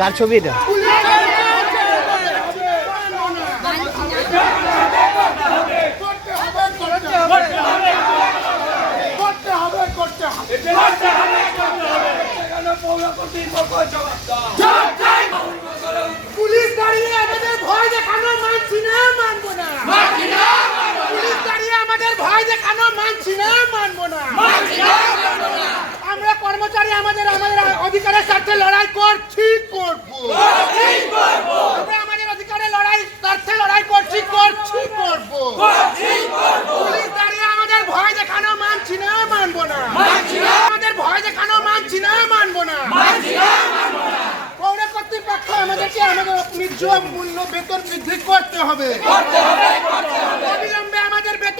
কার ছবি এটা করতে হবে করতে হবে পুলিশ দাঁড়িয়ে আমাদের ভয় দেখানো মানছি না মানবো না। পুলিশ দাঁড়িয়ে আমাদের ভয় দেখানো মানছি না মানবো না। আমরা কর্মচারী আমাদের আমাদের অধিকারের স্বার্থে লড়াই করছি করব আমরা আমাদের অধিকারের লড়াই স্বার্থে লড়াই করছি করছি করব পুলিশ দাঁড়িয়ে আমাদের ভয় দেখানো মানছি না মানবো না আমাদের ভয় দেখানো মানছি না মানবো না পৌর কর্তৃপক্ষ আমাদেরকে আমাদের ন্যায্য মূল্য বেতন বৃদ্ধি করতে হবে। করতে বেতন